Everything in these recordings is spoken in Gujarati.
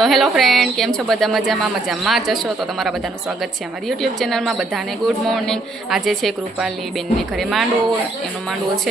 તો હેલો ફ્રેન્ડ કેમ છો બધા મજામાં? મજામાં જશો તો તમારા બધાનું સ્વાગત છે અમારી યુટ્યુબ ચેનલમાં બધાને ગુડ મોર્નિંગ આજે છે કૃપાલી બેનને ઘરે માંડવો. એનો માંડવો છે.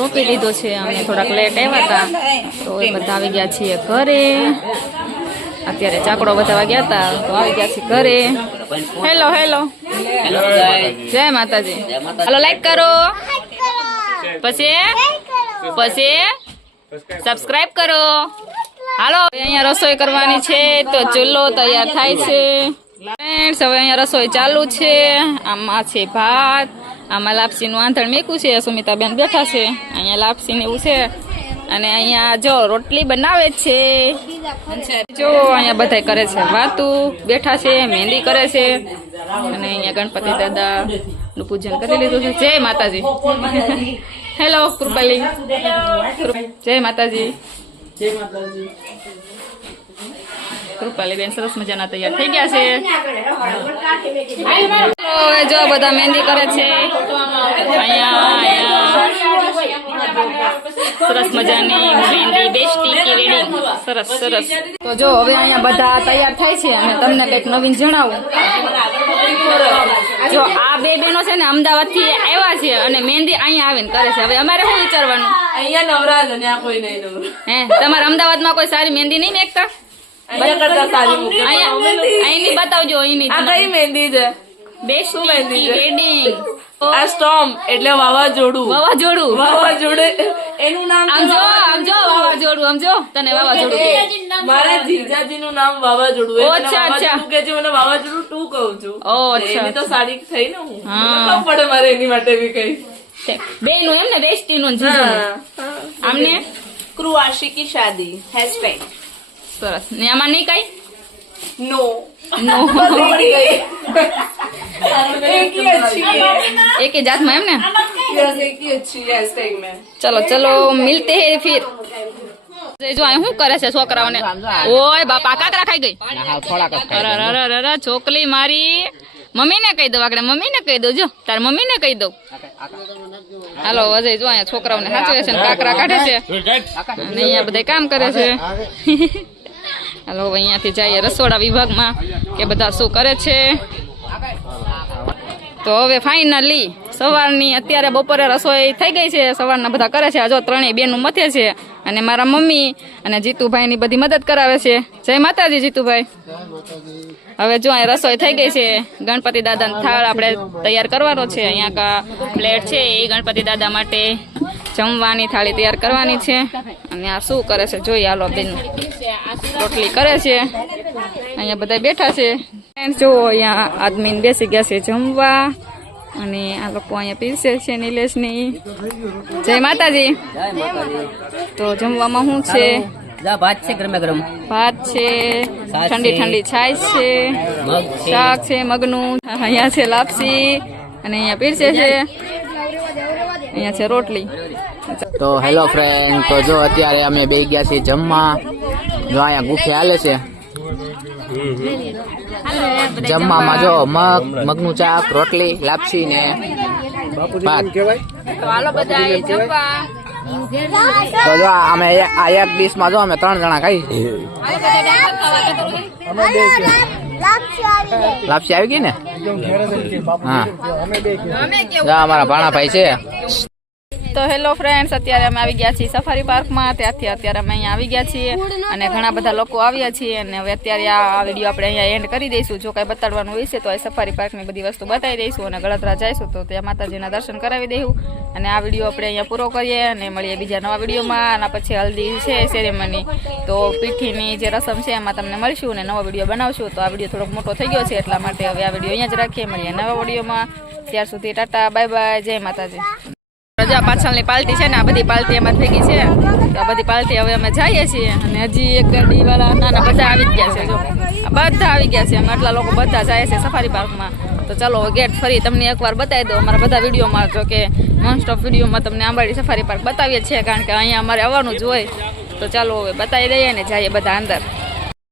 રોપી દીધો છે. અમે થોડાક લેટ આવ્યા હતા. તો એ બધા આવી ગયા છીએ ઘરે. અત્યારે ચાકડો બતાવવા ગયા હતા. તો આવી ગયા છીએ ઘરે. હેલો હેલો જય માતાજી. હેલો લાઈક કરો. પછી? પછી? સબસ્ક્રાઈબ કરો. હાલો અહીંયા રસોઈ કરવાની છે. તો ચૂલો તૈયાર થાય છે. ફ્રેન્ડ્સ હવે અહીંયા રસોઈ ચાલુ છે. આમાં છે ભાત. આમાં લાપસીનું આંધણ મેકું છે સુમિતાબેન બેઠા છે. અહીંયા લાપસી ને એવું છે. અને અહીંયા જો રોટલી બનાવે છે. જો અહીંયા બધા કરે છે વાતું બેઠા છે મહેંદી કરે છે. અને અહીંયા ગણપતિ દાદા નું પૂજન કરી લીધું છે. જય માતાજી. હેલો કૃપાલી. જય માતાજી. કૃપાલી બેન સરસ મજાના તૈયાર થઈ ગયા છે. જો બધા મહેંદી કરે છે. સરસ મજાની મહેંદી બેસ્ટી કી સરસ સરસ. તો જો હવે અહીંયા બધા તૈયાર થાય છે અને તમને કંઈક નવીન જણાવું. જો આ બે બહેનો છે ને અમદાવાદથી આવ્યા છે અને મહેંદી અહીંયા આવીને કરે છે. હવે અમારે શું વિચારવાનું? અહીંયા નવરાજ અને આ કોઈ નહીં નવરા હે તમારે અમદાવાદમાં કોઈ સારી મહેંદી નહીં મેકતા? અહીંયા કરતા સારી મૂકે અહીંની બતાવજો અહીંની આ કઈ મહેંદી છે? બેસ્ટ મહેંદી છે? વેડિંગ આ સ્ટોમ એટલે વાવાઝોડું. વાવાઝોડું. વાવાઝોડે. એનું નામ આમ જો આમ જો વાવાઝોડું આમ જો તને વાવાઝોડું. મારા જીજાજીનું નામ વાવાઝોડું એટલે અચ્છા, અચ્છા. તું કે છે મને વાવાઝોડું ટુ કહું છું. ઓ, અચ્છા. એની તો સાડી થઈ ને હું. ખબર પડે મારે એની માટે બી કઈ. બે નું એમ ને બેસ્ટી નું જીજુનું. આમને? ક્રુ આશિકી શાદી. હેશટેગ સરસ ને આમાં નહીં કઈ નો નો एक ही अच्छी है એક જાતમાં એમ ને यस एक ही अच्छी है हैशटैग में ચલો ચલો મિલતે હે ફિર એ જો અહીં શું કરે છે છોકરાઓને ઓય બાપા કાકરા ખાઈ ગઈ અરરરરરર, છોકરી મારી મમ્મીને કહી દઉં આગળ મમ્મીને કહી દઉં જો તાર મમ્મીને કહી દઉં હાલો અજય જો અહીંયા છોકરાઓને સાચવે છે ને કાકરા કાઢે છે અને અહીંયા બધા કામ કરે છે હાલો, હવે અહીંયાથી જઈએ રસોડા વિભાગમાં કે બધા શું કરે છે. તો હવે ફાઇનલી સવારની, અત્યારે બપોરે રસોઈ થઈ ગઈ છે. સવારના બધા કરે છે. આ જો ત્રણેય બેનું મથે છે અને મારા મમ્મી અને જીતુભાઈની બધી મદદ કરાવે છે. જય માતાજી જીતુભાઈ. હવે જો અહીં રસોઈ થઈ ગઈ છે. ગણપતિ દાદાનો થાળ આપણે તૈયાર કરવાનો છે. અહીંયા પ્લેટ છે એ ગણપતિ દાદા માટે. જમવાની થાળી તૈયાર કરવાની છે. અને આ શું કરે છે? જોઈએ હાલો બેન. રોટલી કરે છે. અહીંયા બધા બેઠા છે. જુઓ અહીંયા આદમી બેસી ગયા છે જમવા. અને આ લોકો અહીંયા પીરસે છે નિલેશની જય માતાજી. તો જમવામાં શું છે? ભાત છે ગરમે ગરમ. ભાત છે ઠંડી ઠંડી છાશ છે. શાક છે મગનું. અહીંયા છે લાપસી. અને અહીંયા પીરસે છે. અહીંયા છે રોટલી. તો હેલો ફ્રેન્ડ તો જો અત્યારે અમે બે ગયા છીએ જમવા. જો અહીંયા ગુફે હાલે છે. જમવામાં જો મગ મગનું ચાક રોટલી લાપસી ને ભાત. તો જો અમે આ એક ડીશ જો અમે ત્રણ જણા ખાઈ. લાપસી આવી ગઈ ને? હા. અમારા ભાણાભાઈ છે. તો હેલો ફ્રેન્ડ્સ અત્યારે અમે આવી ગયા છીએ સફારી પાર્કમાં ત્યાંથી અત્યારે અમે અહીંયા આવી ગયા છીએ અને ઘણા બધા લોકો આવ્યા છીએ અને હવે અત્યારે આ વીડિયો આપણે અહીંયા એન્ડ કરી દઈશું. જો કાંઈ બતાડવાનું હોય છે તો આ સફારી પાર્કની બધી વસ્તુ બતાવી દઈશું અને ગળતરા જઈશું તો ત્યાં માતાજીના દર્શન કરાવી દઈશું. અને આ વીડિયો આપણે અહીંયા પૂરો કરીએ અને મળીએ બીજા નવા વિડીયોમાં અને પછી હલ્દી છે સેરેમની તો પીઠીની જે રસમ છે એમાં તમને મળશું અને નવો વીડિયો બનાવશું. તો આ વીડિયો થોડોક મોટો થઈ ગયો છે એટલા માટે હવે આ વીડિયો અહીંયા જ રાખીએ. મળીએ નવા વિડીયોમાં ત્યાર સુધી ટાટા, બાય બાય, જય માતાજી. રજા પાછળની પાલટી છે ને, આ બધી પાલટી જ ભેગી છે. આ બધી પાલટી હવે અમે જઈએ છીએ અને હજી એક ગાડી વાળા નાના બધા આવી ગયા છે, જો. બધા આવી ગયા છે, અમે આટલા લોકો બધા જાય છે સફારી પાર્કમાં તો ચાલો ગેટ ફરી તમને એકવાર બતાવી દો અમારા બધા વિડીયોમાં, જો કે નોન ઓફ વિડીયોમાં તમને આંબાડી સફારી પાર્ક બતાવીએ છીએ, કારણ કે અહીંયા અમારે આવવાનું જ હોય. તો ચાલો, હવે બતાવી દઈએ ને, જઈએ બધા અંદર.